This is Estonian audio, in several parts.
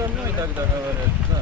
on midagi taga võrrelda.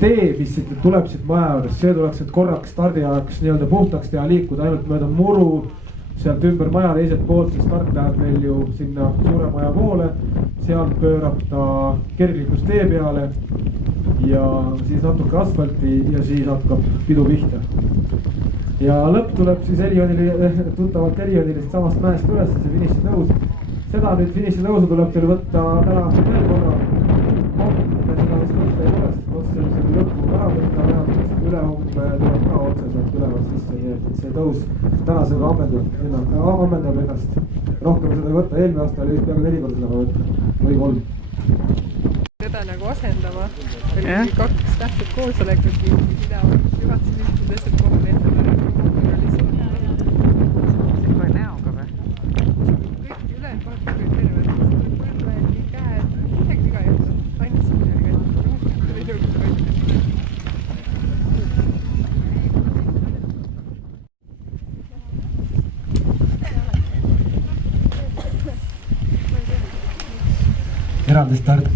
Tee, mis siit tuleb siit maja juures, see tuleks nüüd korraks stardi ajaks nii-öelda puhtaks teha, liikuda ainult mööda muru sealt ümber maja teiselt poolt, siis start läheb meil ju sinna suure maja poole. Sealt pöörab ta kergliiklustee peale ja siis natuke asfalti ja siis hakkab pidu pihta. Ja lõpp tuleb siis tuttavalt Elionilist samast mäest üles, see finišitõus. Seda nüüd finišitõusu tuleb teil võtta täna veel korra. Me seda vist võtta ei ole, sest otseselt lõppu ära võtta, vähemalt ülehomme tuleb ka otseselt ülevad sisse, nii et see tõus tänasega ammendab ennast. Rohkem seda võtta, eelmine aasta oli peaaegu 4 korda seda võtta, või 3. Seda nagu asendama, oli 2 tähtsed koosolekut, pidavalt juhatsin ühte teised kohal ette ära. Kohe näoga või? Kõik üle, kõik terved, põlve, käed, midagi viga ei jätta, ainult siin midagi jätta. Eraldi start.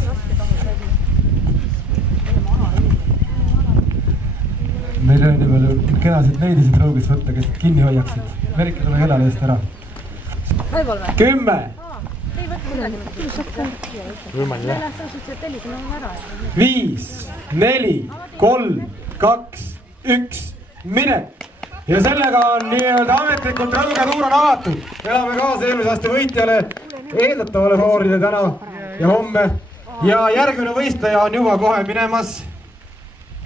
Meil on nii palju kenasid leidisid rõugist võtta, kes kinni hoiaksid. Merike tule helale eest ära. 10. 5, 4, 3, 2, 1, mine! Ja sellega on nii-öelda ametlikult Rõuge tuur on avatud. Elame kaasa eelmise aasta võitjale, eeldatavale favorile täna ja homme. Ja järgmine võistleja on juba kohe minemas.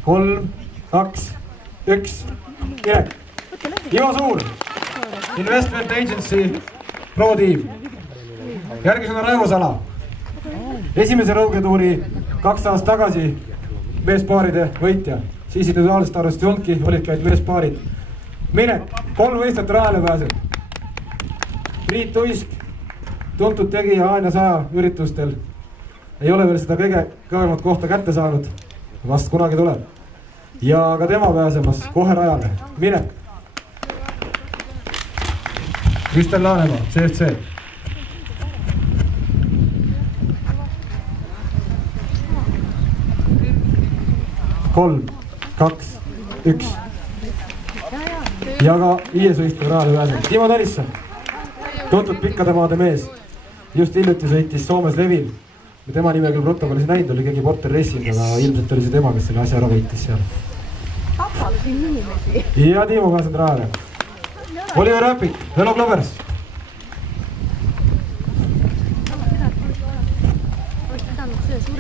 3, 2, 1, mine! Ivo Suur, Investment Agency Pro Team. Järgmisena Raivo Sala. Esimese Rõuge tuuri 2 aastat tagasi meespaaride võitja. Siis individuaalsest arvest ei olnudki, olidki ainult meespaarid. Mine, 3 võistlejat rajale pääseb. Priit Uisk, tuntud tegija Aania 100 üritustel. Ei ole veel seda kõige kõvemat kohta kätte saanud. Vast kunagi tuleb. Ja ka tema pääsemas kohe rajale. Mine. Kristel Laanemaa, CFC. 3, 2, 1. Ja ka 5 võistleja rajale pääseb. Timo Tõnisson, tuntud pikkade maade mees. Just hiljuti sõitis Soomes Levil. Tema nime küll protokollis näinud, oli keegi Porter Racing, aga ilmselt oli see tema, kes selle asja ära võitis seal. Ja Timo pääseb rajale. Oliver Räpik, Velo Clubbers.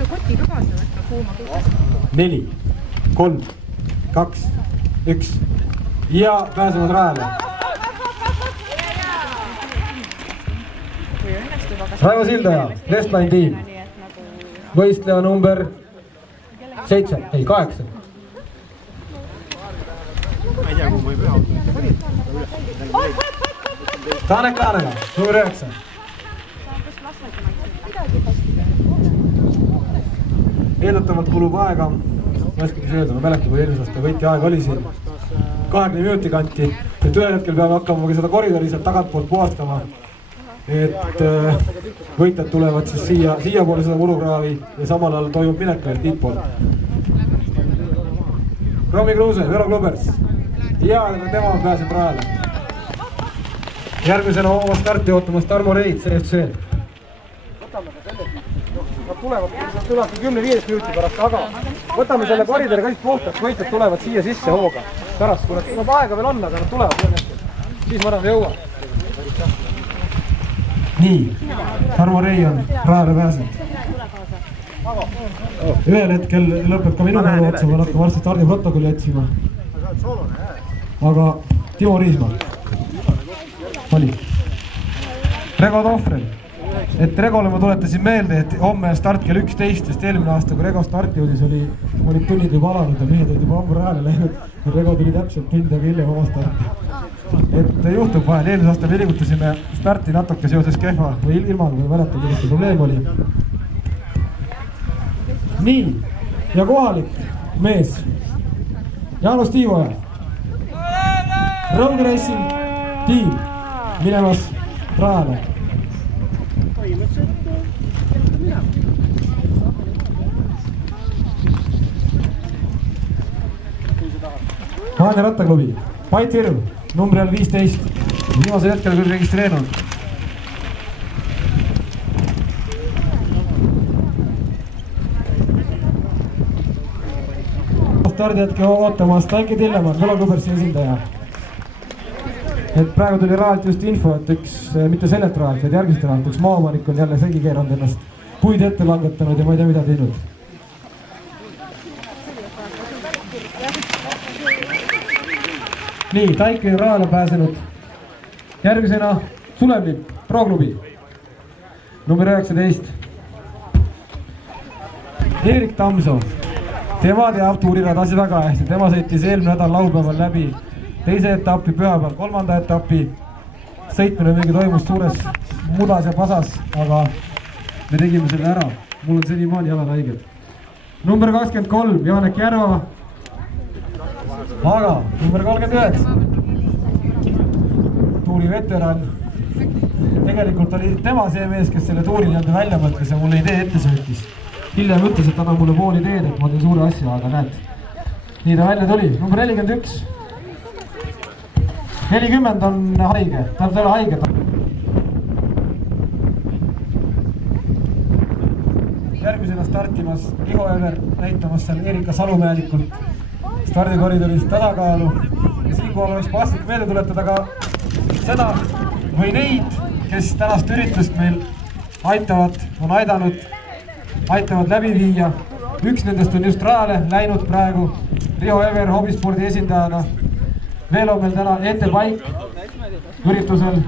koti ka kaasa võtta kuuma kõik. 4, 3, 2, 1 ja pääsevad rajale. Raivo Sildaja, Westline tiim. Võistleja number 7, ei 8. Tanek Laanega, number 9. Eeldatavalt kulub aega, ma oskagi öelda, ma mäletan, kui eelmise aasta võitja aeg oli siin 20 minuti kanti, et ühel hetkel peame hakkama seda koridori sealt tagantpoolt puhastama, et võitjad tulevad siis siia poole seda murukraavi ja samal ajal toimub minek veel tiitpoolt. Romi Kruuse, Vero Klubers ja tema on pääsenud rajale. Järgmisena oma starti ootamas Tarmo Reit, CFC. Nad tulevad 10-15 minuti pärast, aga võtame selle koridori ka siis puhtaks, võitjad tulevad siia sisse hooga. Pärast, kui nad aega veel on, aga nad tulevad siis ma enam jõuan. Nii, Tarmo Rei on rajale pääsenud. Ühel hetkel lõpeb ka minu mälu otsa, ma hakkan varsti stardiprotokolli otsima. Aga Timo Riismaa oli. Rego Tohvrel. Et Regole ma tuletasin meelde, et homme start kell 11, sest eelmine aasta, kui Rego startiudis olid tunnid juba alanud ja mehed olid juba ammu rajale läinud. Rego tuli täpselt tund aega hiljem oma starti. Et juhtub vahel, eelmise aasta me liigutasime starti natuke seoses kehva või ilmaga, kui mäletan, millest probleem oli. Nii, ja kohalik mees Jaanus Tiivoja. Road Racing tiim minemas rajale. Haanja rattaklubi, Pait Virv, numbri all 15, viimasel hetkel küll registreerunud. Stardihetke ootamas Taiki Tillemann, Velo Klubersi esindaja. Et praegu tuli rajalt just info, et mitte sellelt rajalt, vaid järgmist rajalt, üks maaomanik on jälle segi keeranud ennast puid ette langetanud ja ma ei tea, mida teinud. Nii, Taiki on rajale pääsenud. Järgmisena Sulemlipp, Pro Klubi, number 19. Erik Tamsoo, tema teab tuuriradasid väga hästi, tema sõitis eelmine nädal laupäeval läbi teise etapi pühapäeval, kolmanda etapi sõitmine mingi toimus suures mudas ja pasas, aga me tegime selle ära. Mul on senimaani jalad haiged. Number 23, Janek Järva. Aga number 39, tuuri veteran. Tegelikult oli tema see mees, kes selle tuuri nii-öelda välja mõtles ja mulle idee ette sõitis. Hiljem ütles, et anna mulle pool ideed, et ma teen suure asja, aga näed. Nii ta välja tuli. Number 41. 40 on haige, ta on selle haige. Järgmisena startimas Iho Ever näitamas seal Erika Salumäelikult stardikoridoris tasakaalu. Ja siinkohal oleks paslik meelde tuletada ka seda või neid, kes tänast üritust meil on aitavad läbi viia. Üks nendest on just rajale läinud praegu Riho Ever hobispordi esindajana. Veel on meil täna Ete Paik üritusel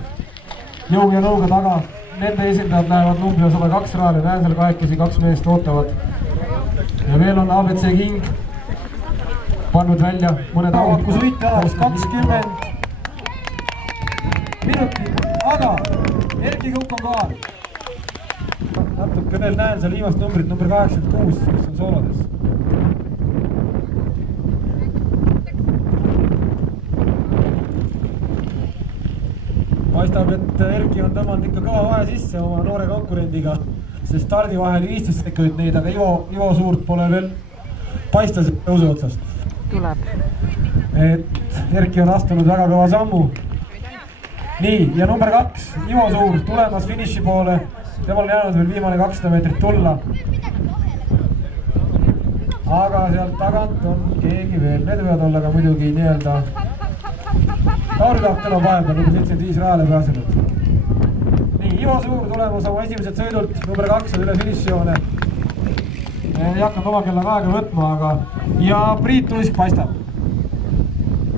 jõu ja nõuga taga. Nende esindajad lähevad numbri 102 rajale, näen seal kahekesi, 2 meest ootavad. Ja veel on ABC King pannud välja mõned aud, kus võite alas 20 minutit, aga Erki Kukk on kohal. Natuke veel näen seal viimast numbrit, number 86, mis on soolodes. Paistab, et Erki on tõmmanud ikka kõva vahe sisse oma noore konkurendiga, sest stardivahe oli 15 sekundit neid, aga Ivo Suurt pole veel paista tõusu otsast. Tuleb. Et Erki on astunud väga kõva sammu. Nii, ja number 2, Ivo Suur tulemas finiši poole. Temal on jäänud veel viimane 200 meetrit tulla. Aga sealt tagant on keegi veel. Need võivad olla ka muidugi nii-öelda Tauri Tahtena vahepeal, number 75 rajale pääsenud. Nii, Ivo Suur tulemas oma esimesed sõidult. Number 2 on üle finišijoone. ei hakanud oma kellaga aega võtma, aga ja Priit Uisk paistab.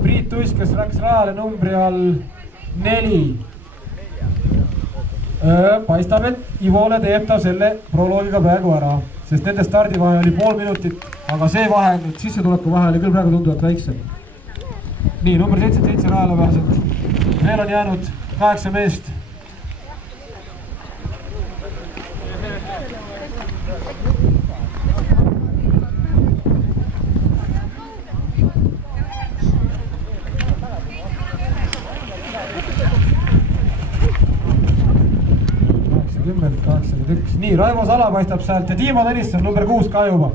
Priit Uisk, kes läks rajale numbri all 4. Paistab, et Ivole teeb ta selle proloogiga praegu ära, sest nende stardivahe oli pool minutit, aga see vahe, nüüd sissetuleku vahe oli küll praegu tunduvalt väiksem. Nii, number 77 rajale pääsed. Veel on jäänud 8 meest. Nii, Raivo Sala paistab sealt ja Timo Tõnisson number 6 ka juba.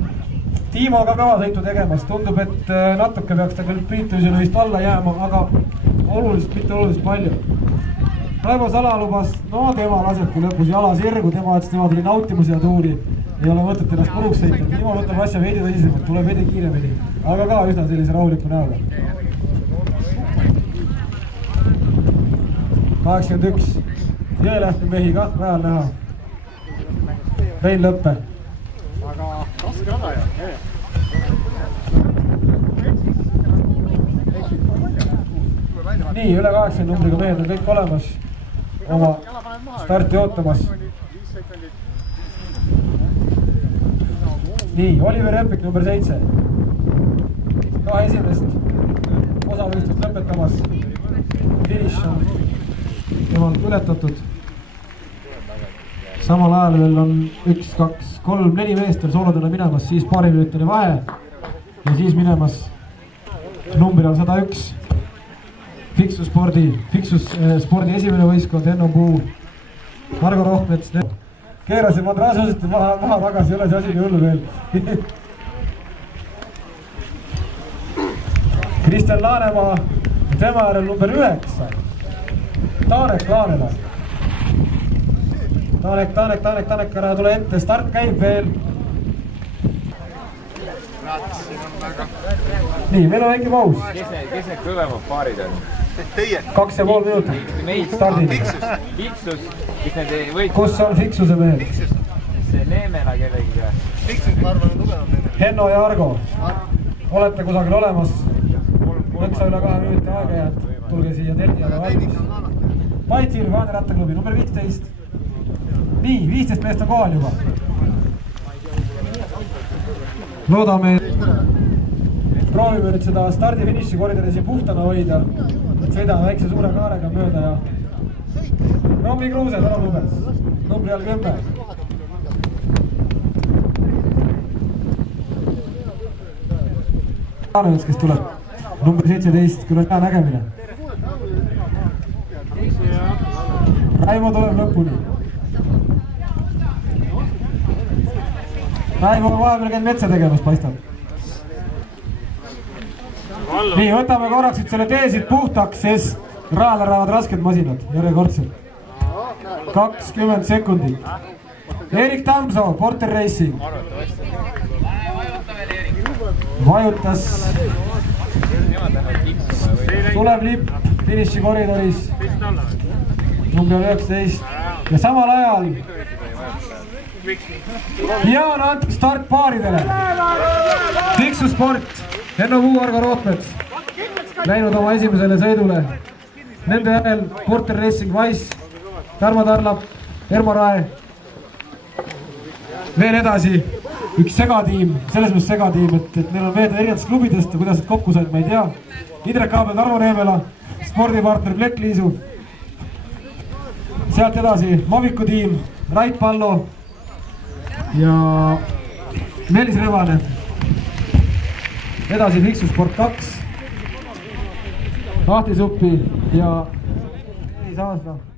Timo ka kõva sõitu tegemas, tundub, et natuke peaks ta küll Priit Uisile vist alla jääma, aga oluliselt, mitte oluliselt palju. Raivo Sala lubas, no tema lasebki lõpus jala sirgu, tema ütles, tema tuli nautima seda tuuri, ei ole mõtet ennast puruks sõita. Timo võtab asja veidi tõsisemalt, tuleb veidi kiiremini, aga ka üsna sellise rahuliku näoga. 81, Jõelähtme mehi ka rajal näha. Rein Lõppe. Aga raske rada ju. Nii, üle 80 numbriga mehed on kõik olemas oma starti ootamas. Nii, Oliver Eppik number 7. Ka esimest osavõistlust lõpetamas. Finish on temalt ületatud. Samal ajal veel on 1, 2, 3, 4 meest on soolodena minemas, siis paariminutine vahe ja siis minemas numbri all 101 Fixus spordi esimene võistkond, Enno Puu, Margo Rohtmets. Keerasin madraasosest maha tagasi, ei ole see asi nii hullu veel. Kristjan Laanemaa, tema järel number 9, Tanek Laanela. Tanek, ära tule ette, start käib veel. Nii, meil on väike paus. Kes need kõvemad paarid on? 2,5 minutit stardid. Fixus, kes need võid? Kus on Fixuse mehed? See Neemela kellegi. Fixus, ma arvan, on tugevam mehed. Henno ja Argo, olete kusagil olemas? Nõksa üle 2 minuti aega jääd, tulge siia tellijaga valmis. Paitsil Vaane rattaklubi number 15. Nii, 15 meest on kohal juba. Loodame, proovime nüüd seda stardi-finiši koridori siin puhtana hoida. Sõidame väikse suure kaarega mööda ja Rommi Kruuse talulubes, numbri all 10. Kes tuleb, number 17, küll on hea nägemine. Raimo tuleb lõpuni. Raimo on vahepeal käinud metsa tegemas, paistab. Nii, võtame korraks nüüd selle tee siit puhtaks, sest rajale lähevad rasked masinad, järjekordselt. 20 sekundit. Erik Tamsoo, Porter Racing. Vajutas Sulev Lipp finiši koridoris. Number 19 ja samal ajal ja on antud start paaridele. Fixus sport, Henno Puu, Argo Rohtmets läinud oma esimesele sõidule. Nende järel Porter Racing Wise, Tarmo Tarlap, Ermo Rae. Veel edasi üks segatiim, selles mõttes segatiim, et neil on mehed erinevatest klubidest ja kuidas nad kokku said, ma ei tea. Indrek Kaabel, Tarmo Neemela, spordipartner Plek Liisu. Sealt edasi Maviku tiim, Rait Pallo ja Meelis Revane. Edasi Fixus Sport 2, Ahti Suppi ja Saasla.